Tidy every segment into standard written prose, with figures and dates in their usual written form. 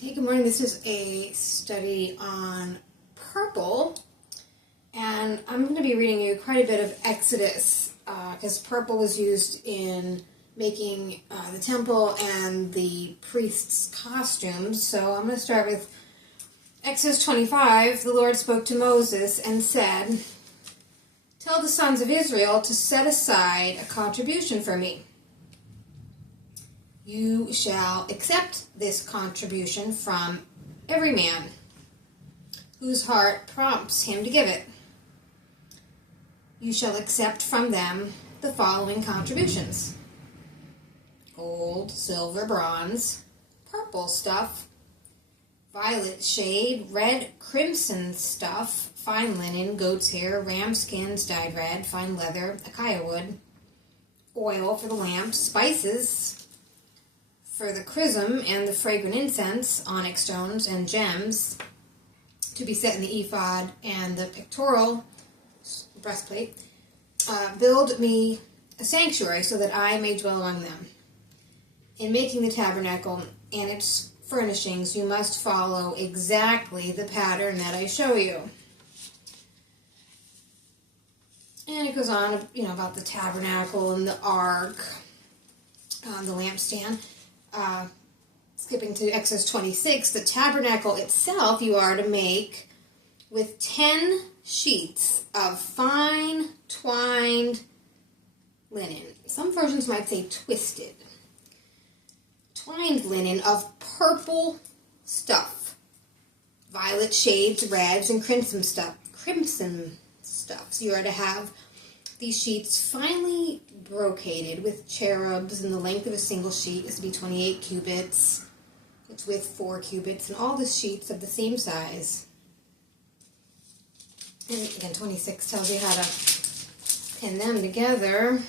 Hey, good morning. This is a study on purple, and I'm going to be reading you quite a bit of Exodus because purple was used in making the temple and the priests' costumes. So I'm going to start with Exodus 25. The Lord spoke to Moses and said, "Tell the sons of Israel to set aside a contribution for me. You shall accept this contribution from every man whose heart prompts him to give it. You shall accept from them the following contributions: gold, silver, bronze, purple stuff, violet shade, red, crimson stuff, fine linen, goat's hair, ram skins dyed red, fine leather, acacia wood, oil for the lamp, spices for the chrism and the fragrant incense, onyx stones and gems to be set in the ephod and the pectoral breastplate. Build me a sanctuary so that I may dwell among them. In making the tabernacle and its furnishings, you must follow exactly the pattern that I show you." And it goes on, about the tabernacle and the ark, the lampstand. Skipping to Exodus 26, the tabernacle itself you are to make with 10 sheets of fine twined linen. Some versions might say twisted. Twined linen of purple stuff, violet shades, reds, and crimson stuff. So you are to have these sheets finely brocaded with cherubs, and the length of a single sheet is to be 28 cubits. Its width 4 cubits, and all the sheets of the same size. And again, 26 tells you how to pin them together.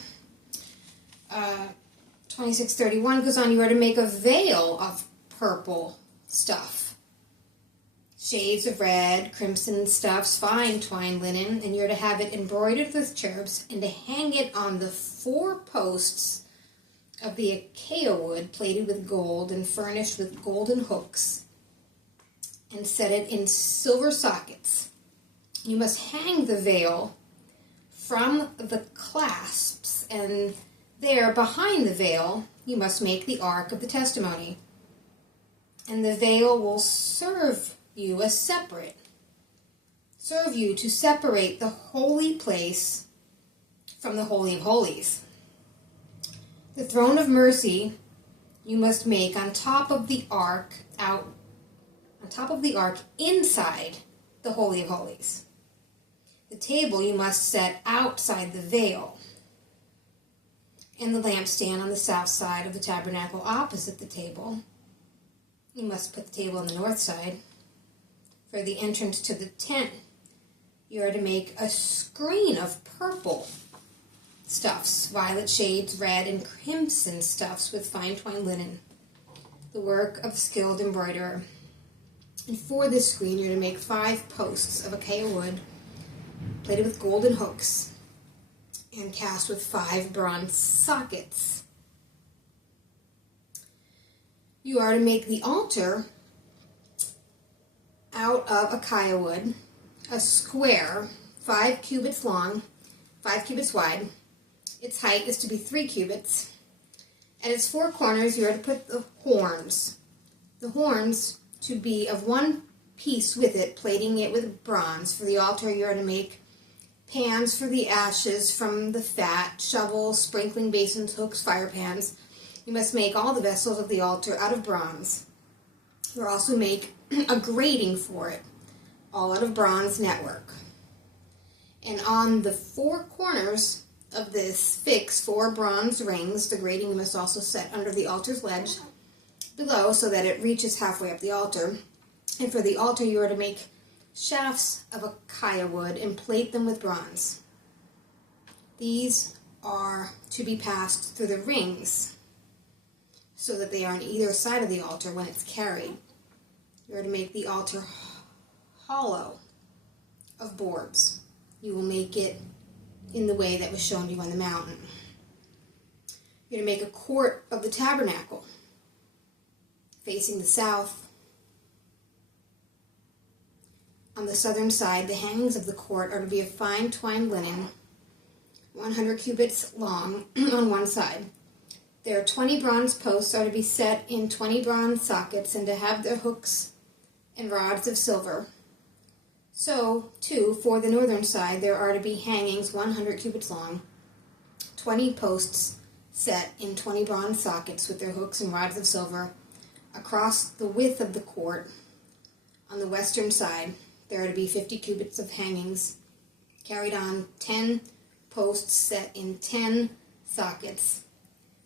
26:31 goes on, you are to make a veil of purple stuff. Shades of red, crimson stuffs, fine twined linen, and you're to have it embroidered with cherubs, and to hang it on the 4 posts of the acacia wood plated with gold and furnished with golden hooks, and set it in silver sockets. You must hang the veil from the clasps, and there, behind the veil, you must make the Ark of the Testimony. And the veil will serve you to separate the holy place from the Holy of Holies. The throne of mercy you must make on top of the ark inside the Holy of Holies. The table you must set outside the veil, and the lampstand on the south side of the tabernacle opposite the table. You must put the table on the north side. For the entrance to the tent, you are to make a screen of purple stuffs, violet shades, red, and crimson stuffs with fine twined linen, the work of a skilled embroiderer. And for this screen, you're to make 5 posts of acacia wood, plated with golden hooks, and cast with 5 bronze sockets. You are to make the altar out of acacia wood, a square, 5 cubits long, 5 cubits wide. Its height is to be 3 cubits. At its 4 corners, you are to put the horns. The horns to be of one piece with it, plating it with bronze. For the altar, you are to make pans for the ashes from the fat, shovels, sprinkling basins, hooks, fire pans. You must make all the vessels of the altar out of bronze. You also make a grating for it, all out of bronze network. And on the 4 corners of this fix 4 bronze rings. The grating you must also set under the altar's ledge below so that it reaches halfway up the altar. And for the altar you are to make shafts of acacia wood and plate them with bronze. These are to be passed through the rings so that they are on either side of the altar when it's carried. You are to make the altar hollow of boards. You will make it in the way that was shown to you on the mountain. You're to make a court of the tabernacle facing the south, On the southern side, the hangings of the court are to be of fine twined linen, 100 cubits long on one side. Their 20 bronze posts are to be set in 20 bronze sockets and to have their hooks and rods of silver. So, too, for the northern side, there are to be hangings 100 cubits long, 20 posts set in 20 bronze sockets with their hooks and rods of silver. Across the width of the court, on the western side, there are to be 50 cubits of hangings, carried on 10 posts set in 10 sockets.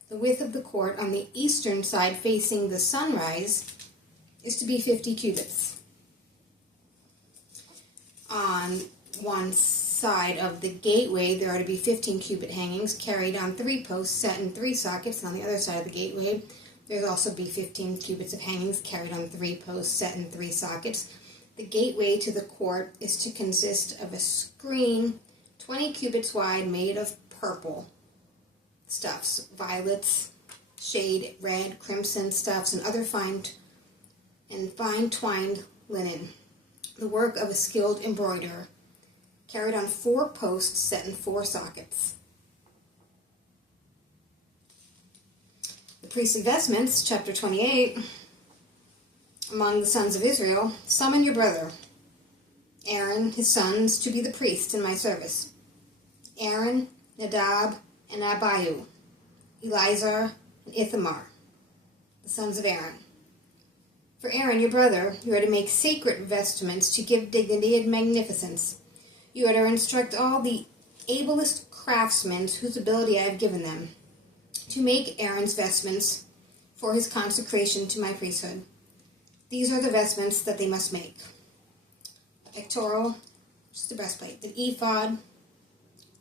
The width of the court on the eastern side facing the sunrise is to be 50 cubits. On one side of the gateway, there are to be 15-cubit hangings carried on 3 posts set in 3 sockets. And on the other side of the gateway, there will also be 15 cubits of hangings carried on 3 posts set in 3 sockets. The gateway to the court is to consist of a screen 20 cubits wide made of purple stuffs, violets, shade, red, crimson stuffs, and other fine twined linen, the work of a skilled embroiderer, carried on 4 posts set in 4 sockets. The priestly vestments, chapter 28. Among the sons of Israel, summon your brother, Aaron, his sons, to be the priests in my service. Aaron, Nadab, and Abihu, Eleazar, and Ithamar, the sons of Aaron. For Aaron, your brother, you are to make sacred vestments to give dignity and magnificence. You are to instruct all the ablest craftsmen whose ability I have given them, to make Aaron's vestments for his consecration to my priesthood. These are the vestments that they must make: a pectoral, which is the breastplate, the ephod,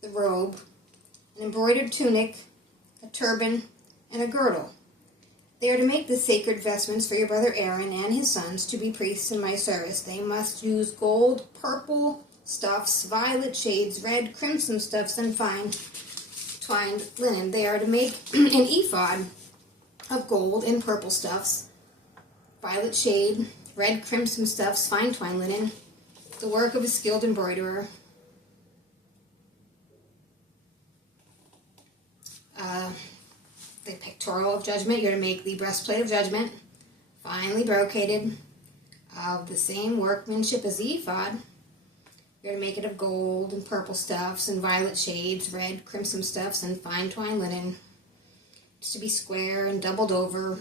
the robe, an embroidered tunic, a turban, and a girdle. They are to make the sacred vestments for your brother Aaron and his sons to be priests in my service. They must use gold, purple stuffs, violet shades, red, crimson stuffs, and fine twined linen. They are to make an ephod of gold and purple stuffs, violet shade, red, crimson stuffs, fine twined linen, the work of a skilled embroiderer. The pectoral of judgment, you're to make the breastplate of judgment, finely brocaded, of the same workmanship as the ephod. You're to make it of gold and purple stuffs and violet shades, red, crimson stuffs, and fine twined linen. It's to be square and doubled over,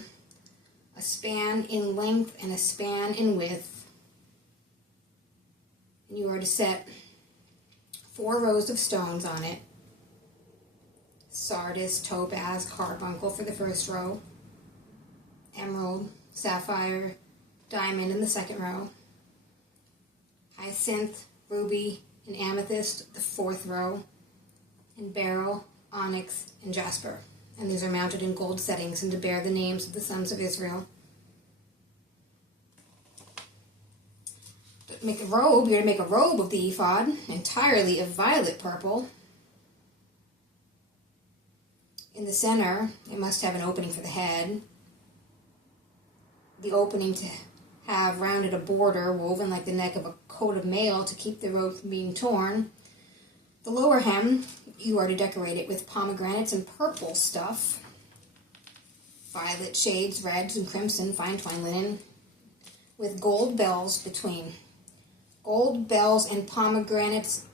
a span in length and a span in width. And you are to set 4 rows of stones on it: sardius, topaz, carbuncle for the first row, emerald, sapphire, diamond in the second row, hyacinth, ruby, and amethyst the 4th row, and beryl, onyx, and jasper. And these are mounted in gold settings and to bear the names of the sons of Israel. To make a robe, you're to make a robe of the ephod, entirely of violet purple. In the center, it must have an opening for the head. The opening to have rounded a border woven like the neck of a coat of mail to keep the robe from being torn. The lower hem, you are to decorate it with pomegranates and purple stuff, violet shades, reds, and crimson, fine twined linen, with gold bells between. Gold bells and pomegranates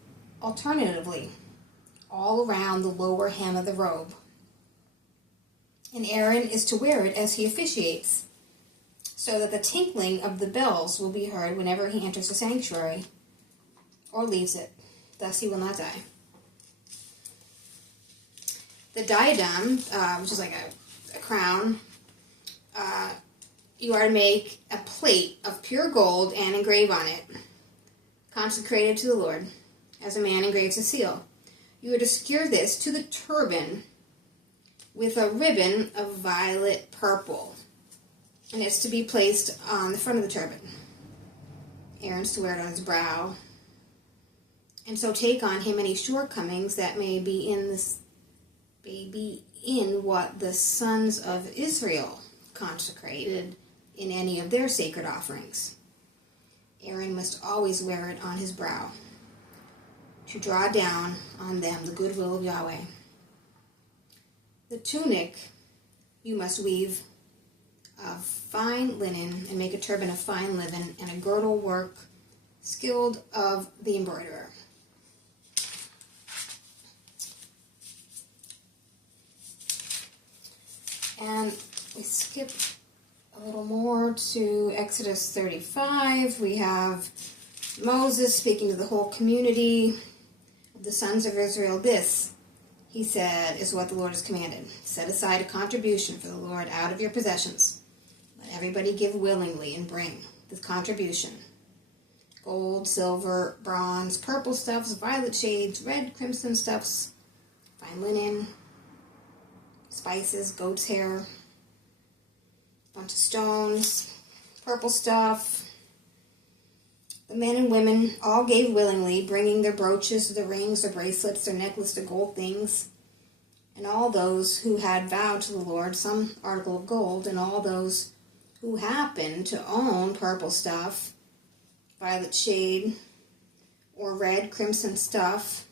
alternatively, all around the lower hem of the robe. And Aaron is to wear it as he officiates, so that the tinkling of the bells will be heard whenever he enters the sanctuary or leaves it. Thus he will not die. The diadem, which is like a crown, you are to make a plate of pure gold and engrave on it, consecrated to the Lord, as a man engraves a seal. You are to secure this to the turban with a ribbon of violet purple, and it's to be placed on the front of the turban. Aaron's to wear it on his brow, and so take on him any shortcomings that may be in what the sons of Israel consecrated in any of their sacred offerings. Aaron must always wear it on his brow, to draw down on them the goodwill of Yahweh. The tunic you must weave of fine linen and make a turban of fine linen and a girdle work skilled of the embroiderer. And we skip a little more to Exodus 35. We have Moses speaking to the whole community of the sons of Israel. This, he said, is what the Lord has commanded. Set aside a contribution for the Lord out of your possessions. Let everybody give willingly and bring the contribution. Gold, silver, bronze, purple stuffs, violet shades, red, crimson stuffs, fine linen, spices, goat's hair, bunch of stones, purple stuff. The men and women all gave willingly, bringing their brooches, their rings, their bracelets, their necklace, their gold things, and all those who had vowed to the Lord some article of gold, and all those who happened to own purple stuff, violet shade, or red, crimson stuff,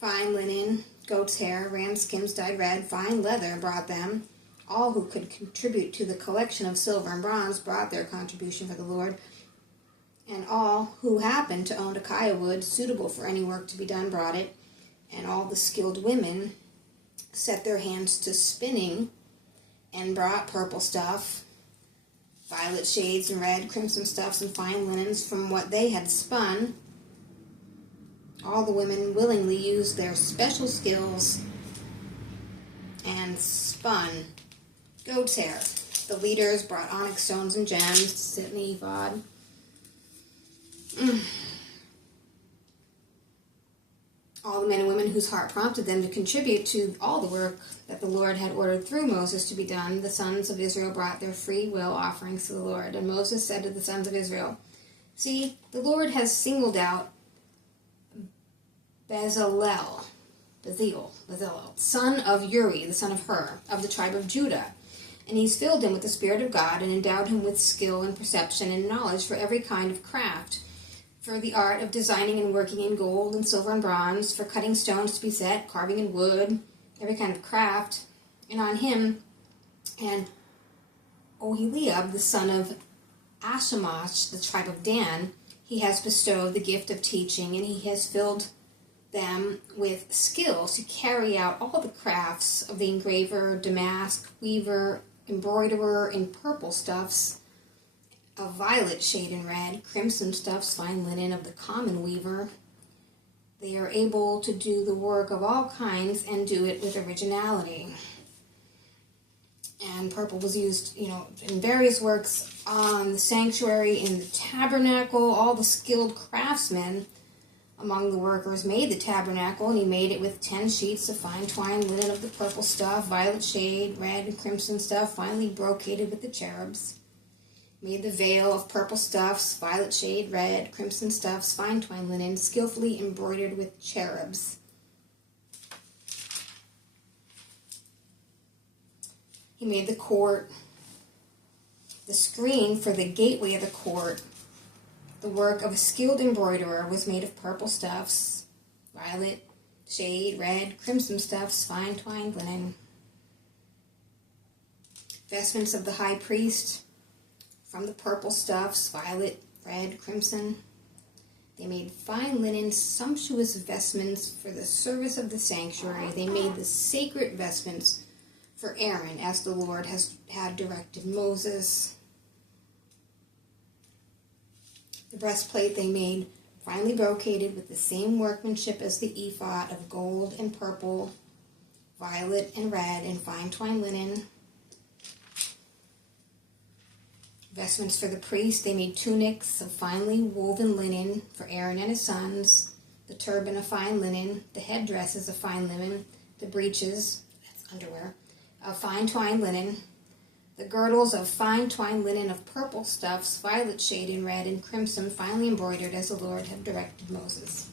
fine linen, goat's hair, ram skins dyed red, fine leather brought them. All who could contribute to the collection of silver and bronze brought their contribution for the Lord. And all who happened to own acacia wood suitable for any work to be done brought it. And all the skilled women set their hands to spinning and brought purple stuff, violet shades and red, crimson stuffs and fine linens from what they had spun. All the women willingly used their special skills and spun goat's hair. The leaders brought onyx stones and gems to sit in the ephod. All the men and women whose heart prompted them to contribute to all the work that the Lord had ordered through Moses to be done, the sons of Israel brought their free will offerings to the Lord. And Moses said to the sons of Israel, "See, the Lord has singled out Bezalel, son of Uri, the son of Hur, of the tribe of Judah. And he's filled him with the Spirit of God and endowed him with skill and perception and knowledge for every kind of craft, for the art of designing and working in gold and silver and bronze, for cutting stones to be set, carving in wood, every kind of craft. And on him and Oholiab, the son of Ashamash, the tribe of Dan, he has bestowed the gift of teaching, and he has filled them with skill to carry out all the crafts of the engraver, damask, weaver, embroiderer in purple stuffs, of violet shade and red, crimson stuffs, fine linen of the common weaver. They are able to do the work of all kinds and do it with originality." And purple was used, in various works on the sanctuary, in the tabernacle. All the skilled craftsmen among the workers made the tabernacle, and he made it with 10 sheets of fine twined linen of the purple stuff, violet shade, red and crimson stuff, finely brocaded with the cherubs. Made the veil of purple stuffs, violet shade, red, crimson stuffs, fine twined linen, skillfully embroidered with cherubs. He made the court, the screen for the gateway of the court. The work of a skilled embroiderer was made of purple stuffs, violet shade, red, crimson stuffs, fine twined linen. Vestments of the high priest from the purple stuffs, violet, red, crimson. They made fine linen, sumptuous vestments for the service of the sanctuary. They made the sacred vestments for Aaron, as the Lord had directed Moses. The breastplate they made finely brocaded with the same workmanship as the ephod of gold and purple, violet and red, and fine twined linen. Vestments for the priest, they made tunics of finely woven linen for Aaron and his sons, the turban of fine linen, the headdresses of fine linen, the breeches, that's underwear, of fine twined linen, the girdles of fine twined linen of purple stuffs, violet shade and red and crimson, finely embroidered as the Lord had directed Moses.